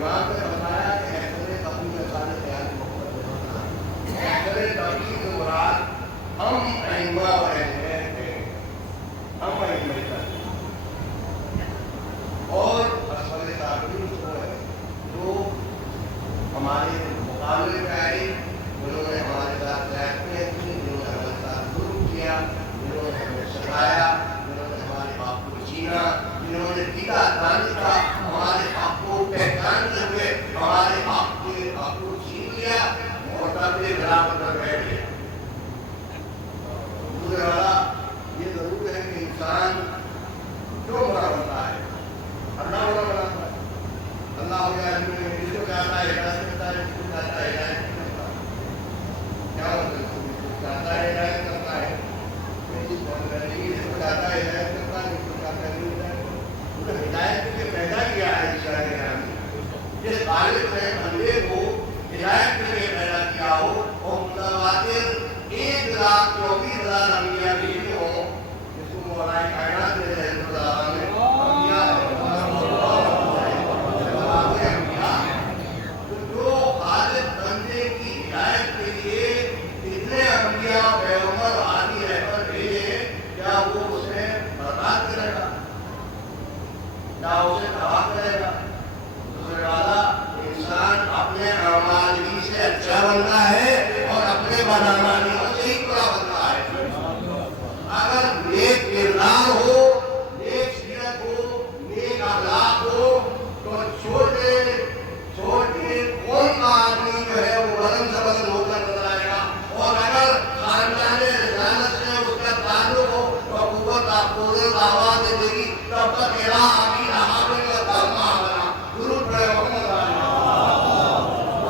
امام نے بتایا کہ ایسے کبھی میں سارے تیاری محبت ایسے کبھی سے مراد ہم ائمہ و اہل تھے، ہم ائمہ اور اسفل سابقین وہ ہے جو ہمارے مقابلے میں آئے، جنہوں نے ہمارے ساتھ زیادتیاں کی، جنہوں نے ہمارے ساتھ ظلم کیا، جنہوں نے ہمیں ستایا، جنہوں نے ہمارے باپ کو چھینا، جنہوں نے پیتا دانش کا ہمارے حق کو پہچانتے ہوئے ہمارے حق کو چھین لیا اور تب سے خلافت پر بیٹھ گئے۔ دوسرے والا یہ ضرور ہے کہ انسان کیوں برا بنتا ہے؟ اللہ برا بناتا ہے، اللہ ہو گیا جس کو چاہتا ہے ہدایت کرتا ہے، جس کو چاہتا ہے ہدایت نہیں کرتا۔ کیا مطلب جس کو چاہتا ہے ہدایت کرتا ہے، جس کو چاہتا ہے ہدایت کرتا ہے، جس کو چاہتا ہے نہیں ہدایت کرتا۔ ہدایت کے لیے پیدا کیا ہے جس خالق نے بندے کو ہدایت کے لیے پیدا کیا ہو اور متواتر 1,24,000 انبیاء بھیجے ہوں، جس کو مولا کائنات نے رحمۃ اللہ علیہ انبیاء جو خالق بندے کی ہدایت کے لیے اتنے انبیاء پیغمبر عادی رہبر بھیجے، کیا وہ اسے برباد کرے گا؟ کیا اسے تباہ کرے گا؟ دوسرے والا انسان اپنے اعمال ہی سے اچھا بنتا ہے اور اپنے بدعمالیوں سے ہی برا بنتا ہے۔ اگر نیک کردار ہو، نیک سیرت ہو، نیک اخلاق ہو تو چھوٹے کون کا آدمی جو ہے وہ بلند سے بلند ہو کر نظر آئے گا، اور اگر خاندان رسالت سے اس کا تعلق ہو تو قوت افروز آواز دے گی تب تک میرا آمین آمین کا ترما بنا ضرور پڑے محمد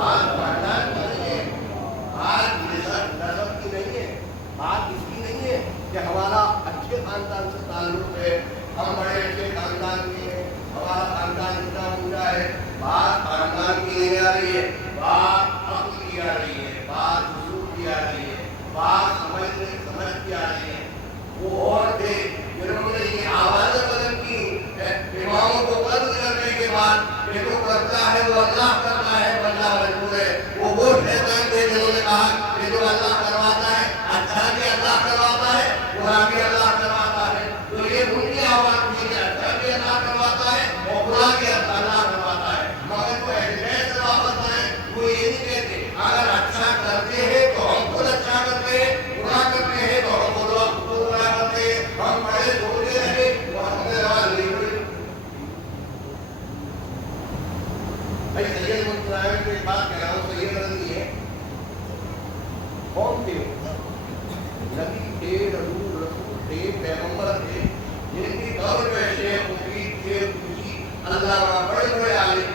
آج خاندان کی نہیں ہے، آج نسب کی نہیں ہے، بات اس کی نہیں ہے کہ ہمارا اچھے خاندان سے تعلق ہے، ہم بڑے اچھے خاندان کے ہیں، ہمارا خاندان اتنا اونچا ہے۔ بات خاندان کی نہیں آ رہی ہے، بات عقل کی آ رہی ہے، بات حضور کی آ رہی ہے، بات سمجھ کی آ رہی ہے۔ وہ اور تھے جنہوں نے یہ آواز بلند کی اماموں کو قتل کرنے کے بعد یہ تو کرتا ہے وہ اللہ کرتا ہے، بندہ مجبور ہے۔ وہ شیطان تھے جنہوں نے کہا یہ جو اللہ کرواتا ہے اچھا بھی اللہ کرواتا ہے، برا بھی اللہ کرواتا ہے، تو یہ ان کی آواز تھی کہ اچھا بھی اللہ کرواتا ہے اور برا بھی اللہ کرواتا ہے۔ مگر جو اہل سے واپس آئے وہ یہ نہیں کہتے اگر اچھا کرتے ہیں تو ہم خود اچھا کرتے ہیں، برا کرتے ہیں تو ہم خود برا کرتے ہیں، ہم بڑے چھوٹے رہے اور ہم نے رواج نہیں ہوئی۔ بھائی سید مطلب کو ایک بات کہہ رہا ہوں، سید رضی ہے کون تھے؟ نبی تھے، رسول تھے، پیغمبر تھے، جن کی دور میں شیخ مفید تھے، اللہ بڑے بڑے عالم۔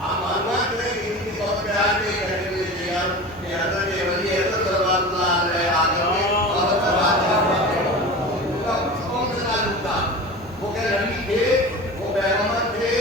آپ معلومات کریں کہ ان کی دور پہ آ کے کہنے کے لیے یار کہ حضرت ولی حضرت صلوات اللہ علیہ آدم میں اور کون سے تعلق تھا؟ وہ کہ نبی تھے، وہ پیغمبر تھے،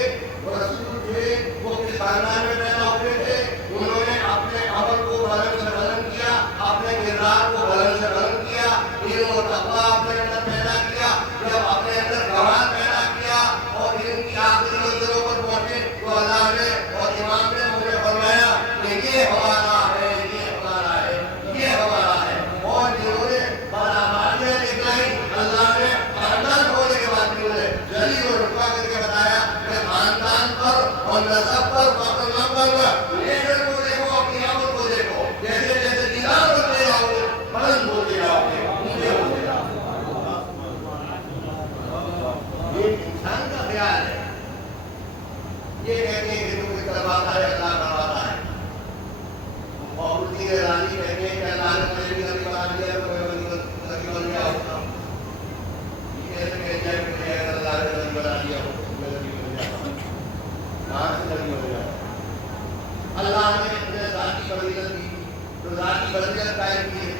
وہ رسول تھے، وہ کس خاندان میں پیدا ہوئے تھے، انہوں نے اپنے عمل کو بلند سے بلند کیا، اپنے کردار کو بلند سے بلند کیا، علم و تقویٰ اپنے اندر پیدا کیا، جب اپنے اندر کمال پیدا کیا اور علم کی آخری منزلوں پر پہنچے تو اللہ نے اور امام نے مجھے فرمایا کہ یہ ہمارا ہے، یہ ہمارا ہے، یہ ہمارا ہے۔ اور جنہوں نے بدعمالیاں دکھائی اللہ نے خاندان ہونے کے بعد بھی انہیں ذلیل و رسوا کر کے بتایا کہ خاندان پر اور نسب پر فخر نہ کرنا، لیڈر کو دیکھو، اپنی عمل کو دیکھو، جیسے جیسے دیدار ہوتے جاؤ گے بلند ہوتے جاؤ گے، اونچے ہوتے جاؤ گے۔ یہ انسان کا خیال ہے، یہ کہتے ہیں کہ تم کرواتا ہے اللہ کرواتا ہے، اور الدین رانی کہتے ہیں کہ اللہ نے مجھے بھی کبھی بنا دیا تو میں کبھی بن گیا ہوتا ہوں۔ یہ کیسے کہہ جائے کہ اگر اللہ نے کبھی بنا دیا ہو تو میں کبھی بن جاتا ہوں، کہاں سے کبھی ہو جاتا ہوں؟ اللہ نے انہیں ذاتی فضیلت دی تو ذاتی فضیلت قائم کی ہے،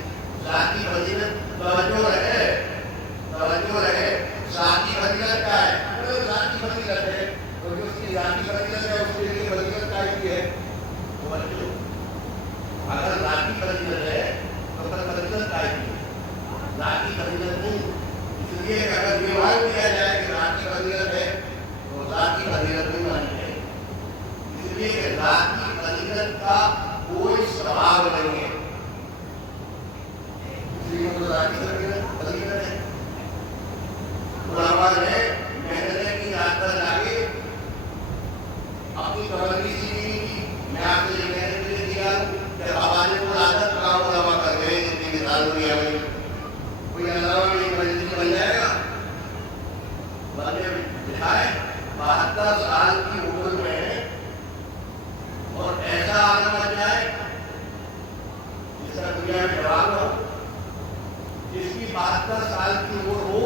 ذاتی فضیلت توجہ رہے، ذاتی فضیلت کیا ہے؟ ذاتی فضیلت ہے تو جو اس کی ذاتی فضیلت ہے اس کے لیے فضیلت قائم کی ہے۔ اگر ذاتی فضیلت ہے تو پھر فضیلت قائم کی ہے، ذاتی فضیلت نہیں۔ اس لیے اگر یہ مان لیا جائے کہ ذاتی فضیلت ہے تو ذاتی فضیلت نہیں مانی جائے گی۔ کی کمرگی سی نہیں کی. میں آپ سے یہ کہنے کے لیے دیا کہ حوالے کو عادت کام علماء کر گئے جتنی مثال دنیا میں کوئی علامہ میں مجلس بن جائے گا دکھائے 72 سال کی عمر میں اور ایسا عالم بن جائے جس کا دنیا میں جواب ہو جس کی 72 سال کی عمر ہو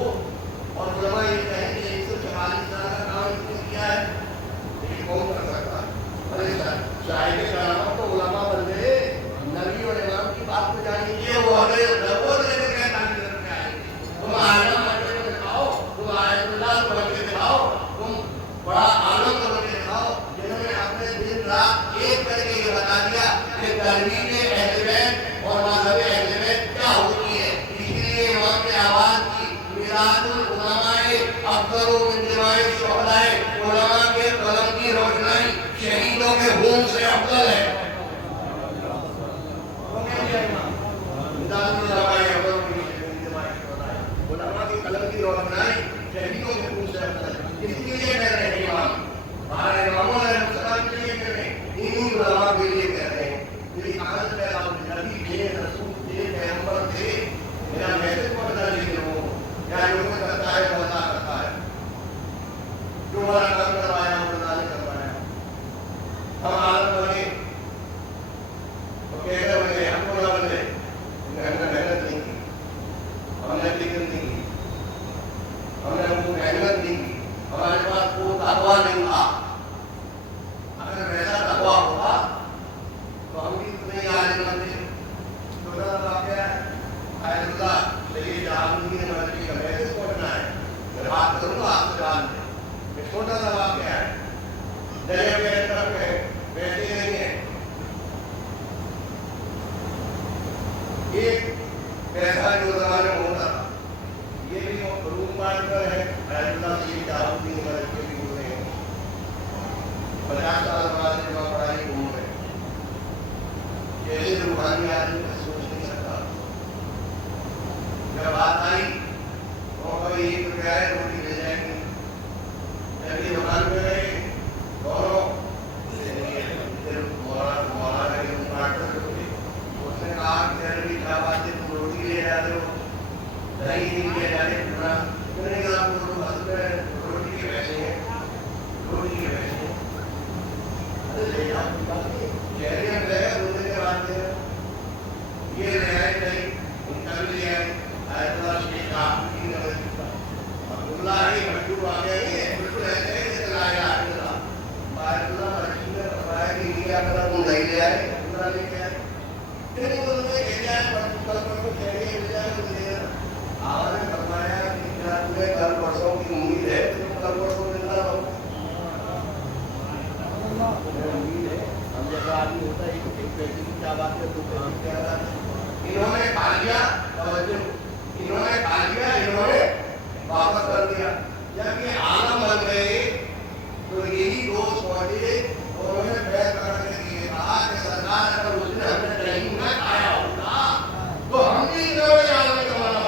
اور علماء یہ کہیں کہ 144 سال کا کام اس نے کیا ہے یہ کون کر سکتا ہے؟ ارے شاہد کرامت تو علماء بن گئے نبی اور امام کی بات کو جانیں گے وہ ہمیں ضرور لینے کے تعلیم کرنے آئیں گے. تم عالم بن کے دکھاؤ تم آیت اللہ بن کے دکھاؤ تم بڑا عالم بن کے دکھاؤ جنہوں نے اپنے دن رات ایک کر کے یہ بتا دیا کہ ترویج اہل بیت اور مذہب اہل بیت کیا ہوتی ہے. اس لیے امام کی آواز کی میراث العلماء افضل من دماء الشہداء علماء کے قلم کی روشنائی شہیدوں کے خون سے افضل ہے. علماء کی قلم کی روشنائی شہیدوں کے خون سے افضل ہے. اس لیے کہہ رہے ہیں امام ہمارے اماموں علیہ السلام کے لیے کہہ رہے ہیں انہی علماء کے لیے کہہ رہے ہیں. میری عادت پیدا ہوئی نبی تھے رسول تھے پیغمبر تھے میرا میسج پڑھنا لیکن وہ کیا جو میں کرتا ہے وہ اللہ کرتا ہے جو ہمارا کام کروایا وہ اللہ نے کروایا. ہم عالم بنے تو کیسے بنے ہم کو نہ بنے ہم نے محنت نہیں کی ہم نے فکر نہیں کی ہم نے ان کو محنت نہیں کی ہمارے پاس وہ تقویٰ نہیں تھا. اگر ویسا تقویٰ ہوتا تو ہم بھی اتنے عالم بنتے. چھوٹا سا واقعہ ہے آیت اللہ سید جہانگیر مرضی کا میسج پڑھنا ہے میں بات کروں گا آپ سے بعد میں. ایک چھوٹا سا واقعہ ہے دریا کے طرف ہے بیٹھے نہیں ہے ایک پیسہ جو زمانے میں ہوتا تھا یہ بھی روم پارٹنر ہے آیت اللہ سید جہانگیر مرضی کے بھی ہوتے ہیں 50 سال بعد جب پڑھائی عمر ہے جیسے روحانی آدمی میں سوچ نہیں سکتا. جب بات آئی تو یہ تو کیا ہے روٹی مل جائے گی جب یہ دکان پہ گئے دونوں مولانا کے پارٹنر جو تھے اس نے کہا کہ میرے بھی کیا بات ہے تم روٹی لے جاتے ہو دہی نہیں لے جاتے پورا میں نے کہا روٹی کے پیسے ہیں روٹی کے پیسے ہیں لے جاؤ شہری میں گئے دوسرے کے بعد یہ لے آئے نہیں ان کا بھی لے آئے آیت اللہ شیخ کی نظر عبداللہ ہی مشہور واقعہ نہیں ہے بالکل ایسے ہے جیسے لائے آئے اللہ آیت اللہ مشہور نے فرمایا کہ یہ کیا کرا تم نہیں لے آئے عبداللہ لے کے آئے پھر وہ نے کہہ جائے کل پرسوں شہری مل جائے تو لے آپ نے فرمایا کہ کیا تمہیں کل پرسوں کی امید ہے تم کل پرسوں ملنا ہو امید ہے ہم جیسا آدمی ہوتا ہے ایک پیسے کی کیا بات ہے دو پیسے کی کیا بات ہے. انہوں نے کھا لیا انہوں نے کھا لیا انہوں نے واپس کر دیا. جب یہ عالم بن گئے تو یہی دوست پہنچے انہوں نے بیعت کرنے کے لیے کہا کہ سرکار اگر اس نے ہم نے نہیں نہ کھایا ہوتا تو ہم بھی انہوں نے عالم کمانا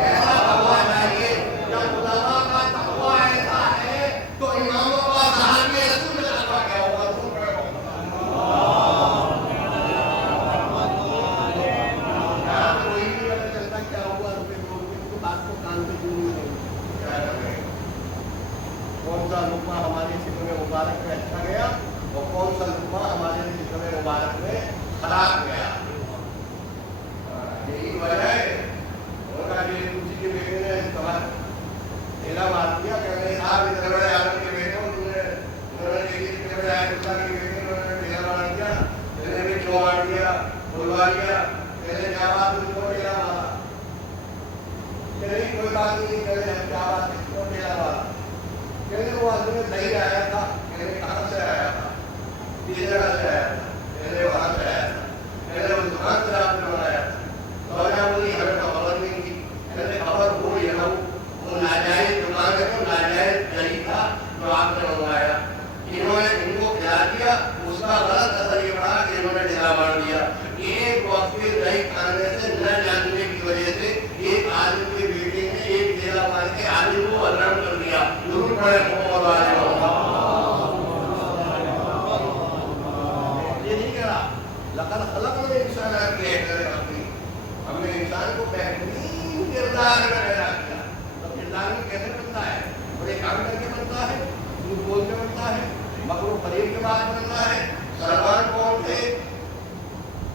ایسا تقویٰ چاہیے. جب علماء کا تقویٰ ایسا ہے تو اماموں کا صحابہ رسول میں تقویٰ کیا ہوگا کون سا لقمہ ہمارے ذکر مبارک میں اچھا گیا اور کون سا لقمہ ہمارے ذکر مبارک میں خراب گیا. یہی وجہ ہے ان کا یہ کسی کے بیٹے نے ڈھیلا مار دیا کہ میں صاحب اتنے بڑے عالم کے بیٹے ہوں انہوں نے اتنے بڑے آیت اللہ کے بیٹے انہوں نے ڈھیلا مار دیا انہوں نے کیوں مار دیا بلوا دیا کہنے کیا بات ان کو ڈھیلا مارا کہنے کوئی بات نہیں کہنے کیا بات ہے کیوں ڈھیلا مارا کہنے وہ آدمی نہیں آیا تھا کہنے کہاں سے آیا تھا کس جگہ سے آیا تھا کہنے وہاں سے آیا تھا کہنے وہ دکان سے آپ نے بنایا تھا تو بولی ہمیں تو خبر نہیں تھی کہنے خبر ہو یا نہ ہو وہ ناجائز دکان ہے تو یہ نہیں کہہ رہا لقد خلقنا الانسان فی احسن تقویم، ہم نے انسان کو بہترین کردار میں پیدا کیا. تو کردار میں کیسے بنتا ہے؟ بڑے کام کر کے بنتا ہے، جھوٹ بول کے بنتا ہے، مکر و فریب کے بعد بنتا ہے. سلمان کون تھے؟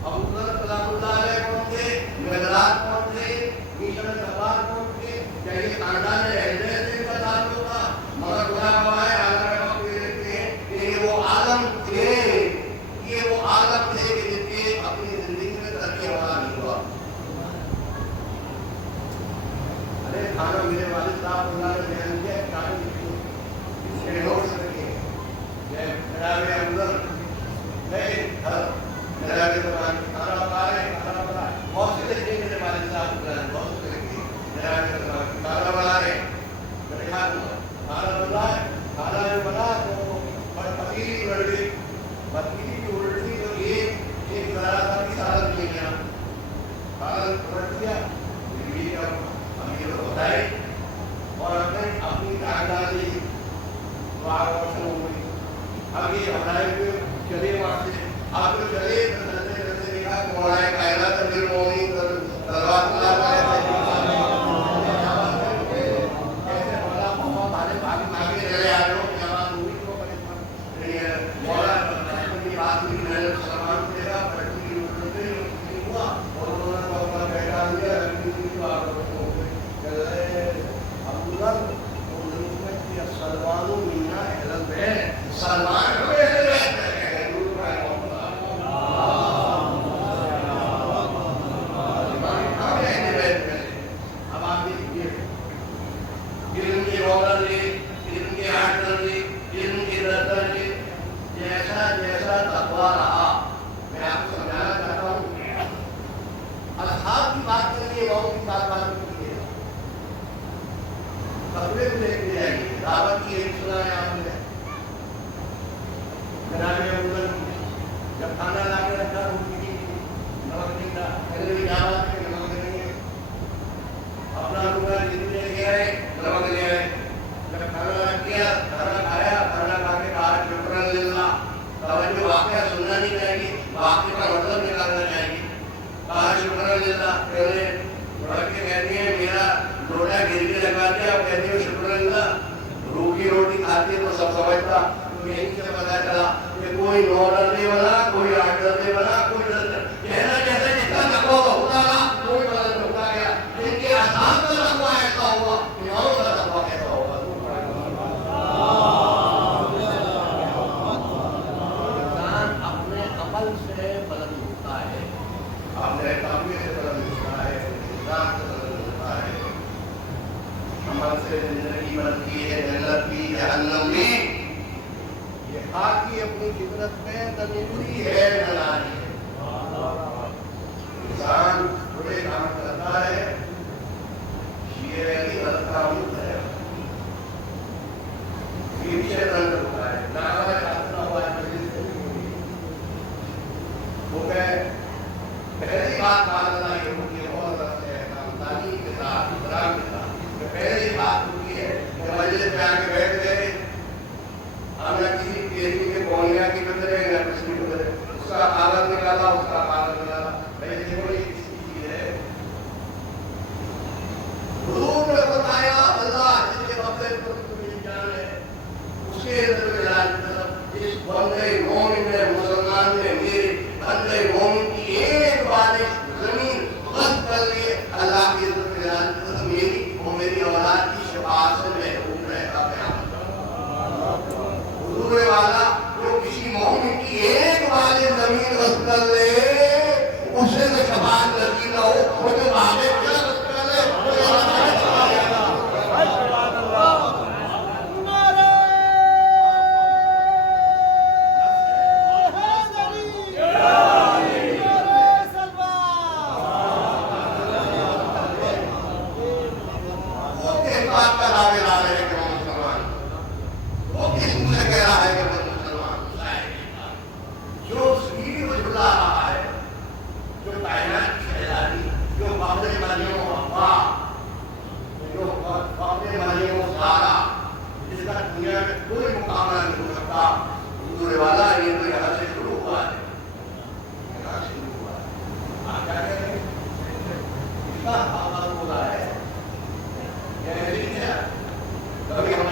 ابو ذر سلام اللہ علیہ کون تھے؟ مغداد کون تھے؟ میشر الجبار کون تھے؟ کیا یہ خاندان اہل بیت کا تعلق تھا؟ مگر خدا گواہ ہے اعلیٰ کا وقت دیکھتے ہیں کہ یہ وہ عالم تھے، یہ وہ عالم تھے کہ جن کے اپنی زندگی میں ترقی والا نہیں ہوا. ارے کھانا میرے والد صاحب اللہ نے بیان کیا کھانا اس کے نوٹس رکھے جناب افضل نہیں جناب زمان کھانا پکا رہے کھانا بنا بہت سے لکھے میرے والد صاحب بہت سے لکھے جناب زمان کھانا بنا رہے میں نے کھا دوں کھانا بنا ہے کھانا جو بنا تو پتیلی الٹ گئی پتیلی جو الٹی تو ایک ذرا سا بھی سالن نہیں گیا سالن الٹ گیا ہم یہ تو بتائے اور ہم نے اپنی کاغذات لی تو آگ روشن ہو گئی. اب یہ ہمارے پہ چلے وہاں سے آپ کو چلے چلتے چلتے دیکھا کہ مولانا کائنات امیر المومنین صلوات اللہ علیہ ایسے مولا ہمارے آگے چلے آ رہے ہو کہ ہمارا دوری کو مولا کی بات ہوئی میں نے سلمان کو دیکھا پٹی ہوا اور انہوں نے کو اپنا بیٹھا دیا سلمان مینا اہل بیت سلمان ہمیں اہل بیت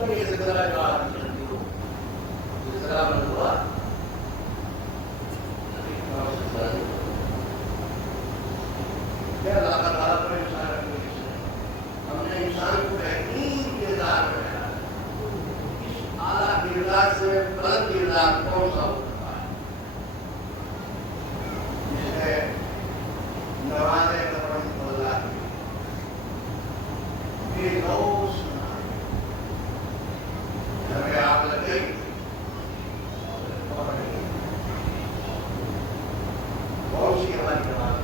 بڑی سلسلہ جواب چلتی ہو سلسلہ بند ہوا اللہ تعالیٰ کو انسان ہم نے انسان کو بہترین کردار بنایا اس اعلیٰ کردار سے بلند کردار کون سا ہوتا ہے جس نے نواز اللہ کی روز ہمیں آپ لگے کون سی ہماری نماز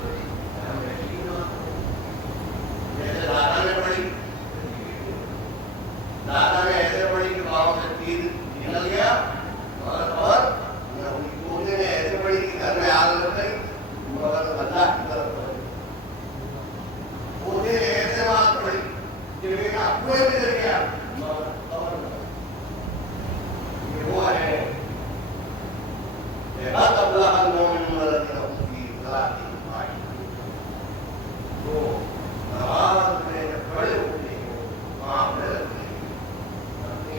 جیسے دادا نے پڑھی دادا نے ایسے پڑھی کہ پاؤں سے تیر نکل گیا اور پوتے نے ایسے پڑھی کہ گھر میں آگ لگ گئی مگر اللہ کی طرف پڑھی پوتے نے ایسے بات پڑھی کہ بیٹا کنویں میں گر گیا مگر خبر نہ یہ وہ ہے اللہ المومن مدد کی تو نماز میں جب کھڑے ہوتے ہیں وہاں پہ رکھتے ہیں اپنے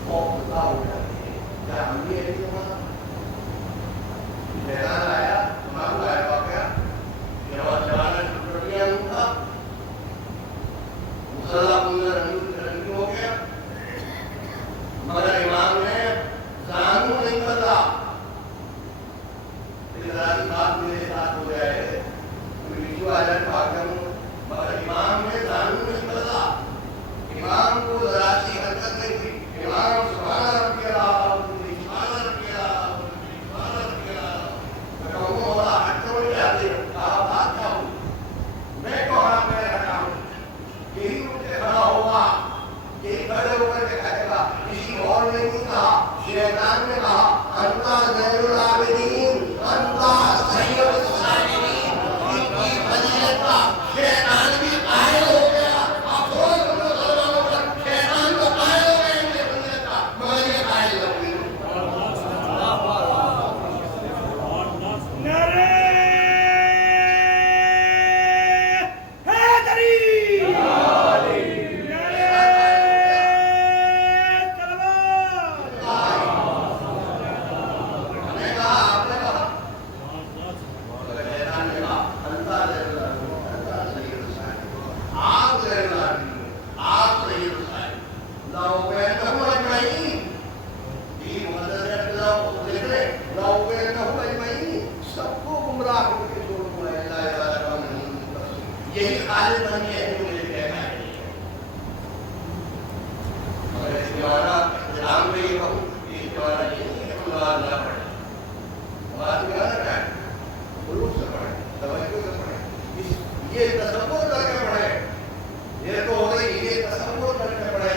خوف زدہ ہو جاتے ہیں کیا ہم بھی ایسی نماز میدان آیا امام کا واقعہ کہ نوجوان ٹوٹیا نہیں تھا مسلح منظر رنگی ہو گیا مگر امام نے زانو نہیں بدلا بات میرے ساتھ ہو جائے ویڈیو آ جائے مگر امام نے زانو نہیں بدلا امام کو ذرا سی حرکت نہیں تھی امام سبحان ربی اللہ سبحان ربی اللہ سبحان ربی اللہ میں کہوں مولا ہٹ تو نہیں جاتے کہا بات کیا ہوں میں کہا میں ہٹا ہوں یہی مجھے کھڑا ہوگا یہی کھڑے ہو کر کے کہے گا کسی اور نے نہیں کہا شیطان نے کہا انتا زین العابدین انتا سید الصالحین کی فضیلت کا شیطان بھی قائل ہو گیا افسوس مسلمانوں پر شیطان تو قائل ہو گئے ان کی فضیلت کا مگر یہ قائل ہو گئی یہی خالد بنی ہے جو مجھے کہنا ہے مگر اس کے معنی احترام میں یہ کہوں کہ اس کے معنی یہ نہیں ہے کہ نماز نہ پڑھے نماز میں نہ پڑھے خلوص سے پڑھے توجہ سے پڑھے یہ تصور کر کے پڑھے یہ تو ہو گئی یہ تصور کر کے پڑھے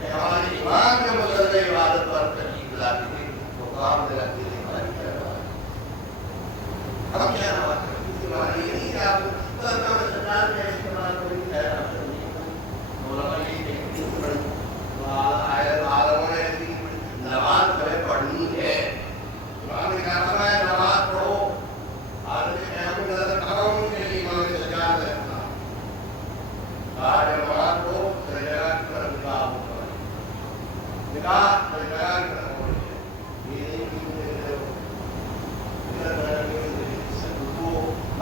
کہ ہمارے ایمان کے مسئلہ عبادت پر ترجیح دلاتی تھی تو کام دلاتی تھی ہماری کیا نماز ہم کیا نماز کریں اس کے معنی یہ نہیں کہ آپ سرکار نے استعمال کوئی خیر مولانا یہ عالموں نے ایسی نماز ہمیں پڑھنی ہے امام نے کہا فرمایا نماز پڑھو آدمی قیام میں نظر کھاؤں کے لیے امام نے سجاد رکھا کہا نماز پڑھو سجدہ کی طرف نگاہ ہوتا ہے نگاہ سجدہ کی طرف ہوتی ہے یہ نہیں کہ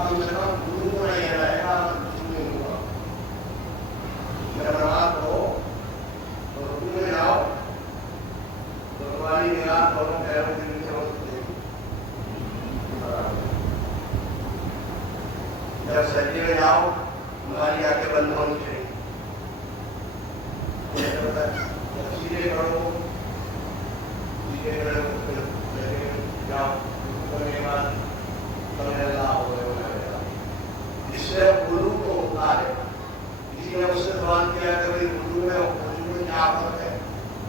ہم سے کم گروہ نہیں رہے گا نہیں ہوا میرا نماز پڑھو تو رکوع میں جاؤ تو تمہاری نگاہ دونوں پیروں کے نیچے ہو سکتے جب سجدے میں جاؤ تمہاری آنکھیں بند ہونی چاہیے جب سیدھے کرو سیدھے کرو جاؤ رکوع کے بعد صلی اللہ علیہ وسلم اس سے وضو کو اتارے کسی نے اس سے سوال کیا کہ بھائی وضو میں کیا فرق ہے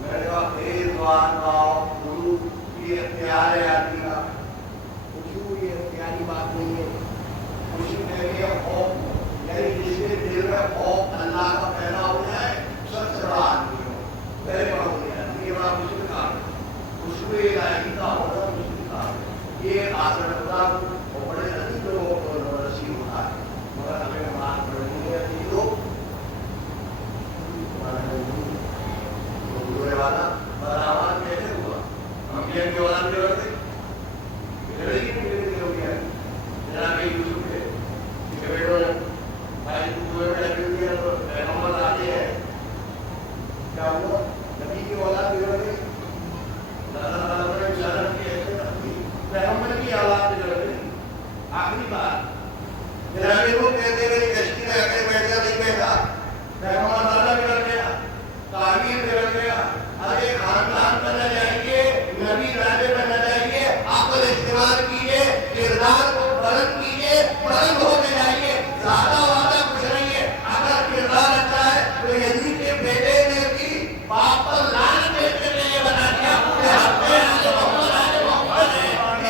میں نے کہا بے زبان کا وضو یہ اختیار ہے آدمی کا وضو یہ اختیاری بات نہیں ہے خوشی میں یہ خوف یعنی جس کے دل میں خوف اللہ کا پیدا ہو جائے سب سے بڑا آدمی ہو میرے بڑا ہو گیا یہ بڑا مشکل کام ہے خوشبو الہی کا ہونا مشکل کام ہے یہ آسر خدا بڑے عزیز لوگوں کو نصیب ہوتا ہے مگر ہمیں نماز پڑھنی ہے تو آخری بات جناب وہ کہتے ہیں کشتی میں اکڑے بیٹھ کر نہیں بیٹھا پیغمبر تعالیٰ بگڑ گیا تعمیر بگڑ گیا ارے خاندان بننا چاہیے نبی رابع بننا چاہیے عقل استعمال کیجیے کردار کو بلند کیجیے بلند ہونے چاہیے زیادہ وعدہ کچھ نہیں ہے اگر کردار اچھا ہے تو یزید کے بیٹے نے بھی باپ پر لعنت بھیجنے کے لیے بنا دیا کہ ہم نے محمد آل محمد ہے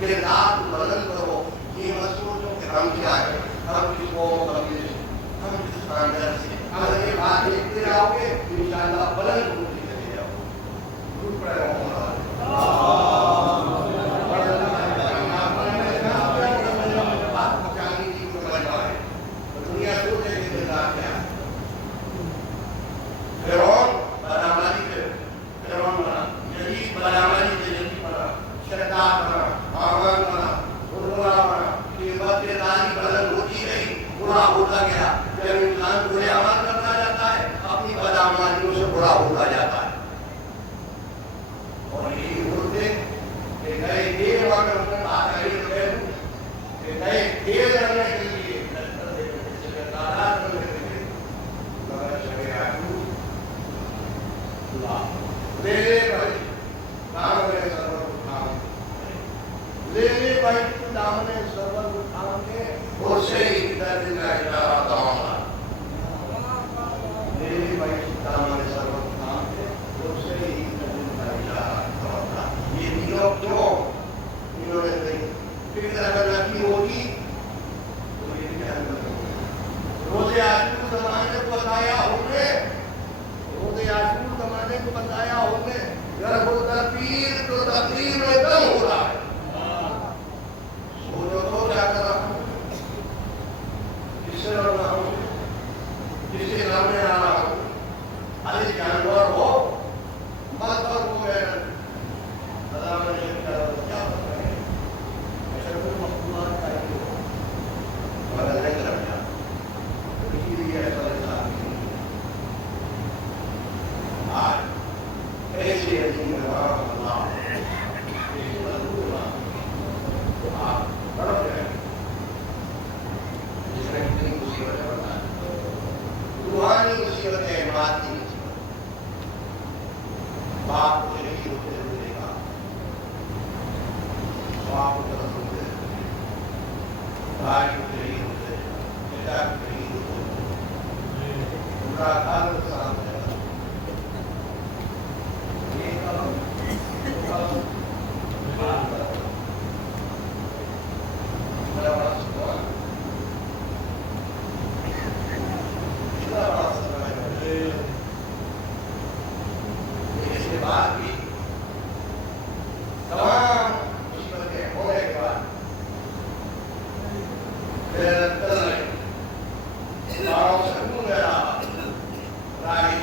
کردار بلند کرو یہ مت سوچو کہ ہم کیا ہے ہم کس قوم ہم کس خاندان سے اگر یہ بات دیکھتے رہو گے انشاءاللہ بلند ہوتی چلے جاؤ ضرور پڑے دنیا سوچ ہے کہ کردار کیا ہے فرعون بدعملی سے فرعون بنا یزید بدعملی سے یزید بنا شداد بنا آمان بنا غربا بنا قیمت کے داری بلند ہوتی رہی برا ہوتا گیا جب انسان برے عمل کرتا جاتا ہے اپنی بدعملیوں سے برا ہوتا جاتا ہے اور یہی ہوتے کہ نئے دیر وقت اپنے آخری رہے کہ نئے دیر رہنے کے لیے تعداد کرنے کے لیے مگر شبیر آئیو لے لے بھائی دامنے سرور اٹھام لے لے بھائی دامنے سرور اٹھام کے اس سے ہی درد کا اشارہ داؤں لے لے بھائی دامنے سرور اٹھام کے اس سے ہی درد کا اشارہ داؤں یہ دیو کیوں انہوں نے نہیں فکر اگر نکی ہوگی تو یہ دھیان رکھو روزے عاشور زمانے کو بتایا ہم نے روزے عاشور زمانے کو بتایا ہم نے گر وہ تقدیر تو تقدیر میں کم ہو رہا ہے سوچو تو کیا کر رہا ہوں کس سے لڑ رہا ہوں کس سے لڑنے آ رہا ہوں ارے جانور ہو مت اور وہ ہے اللہ میں نے کیا بتا رہے ہیں ایسا کوئی مخلوقات کا ہی ہو بدلنے کا رکھا اسی لیے ایسا لگتا ہے آج ایسے عظیم اللہ ایسے مضبوط تو آپ تڑپ جائیں جس نے کتنی مصیبتیں بتائیں روحانی مصیبتیں مادی مصیبتیں باپ کو شہید ہوتے ہوئے دیکھا باپ کو قتل ہوتے ہوئے بھائی کو شہید ہوتے بیٹا کو شہید ہوتے ان کا کال سلام ہے راہی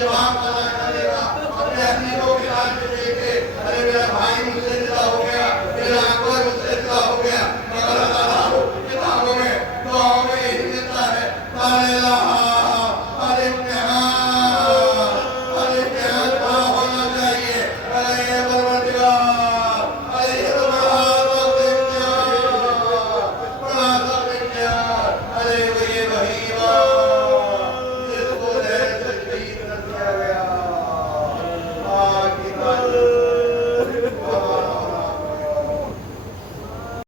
صلی اللہ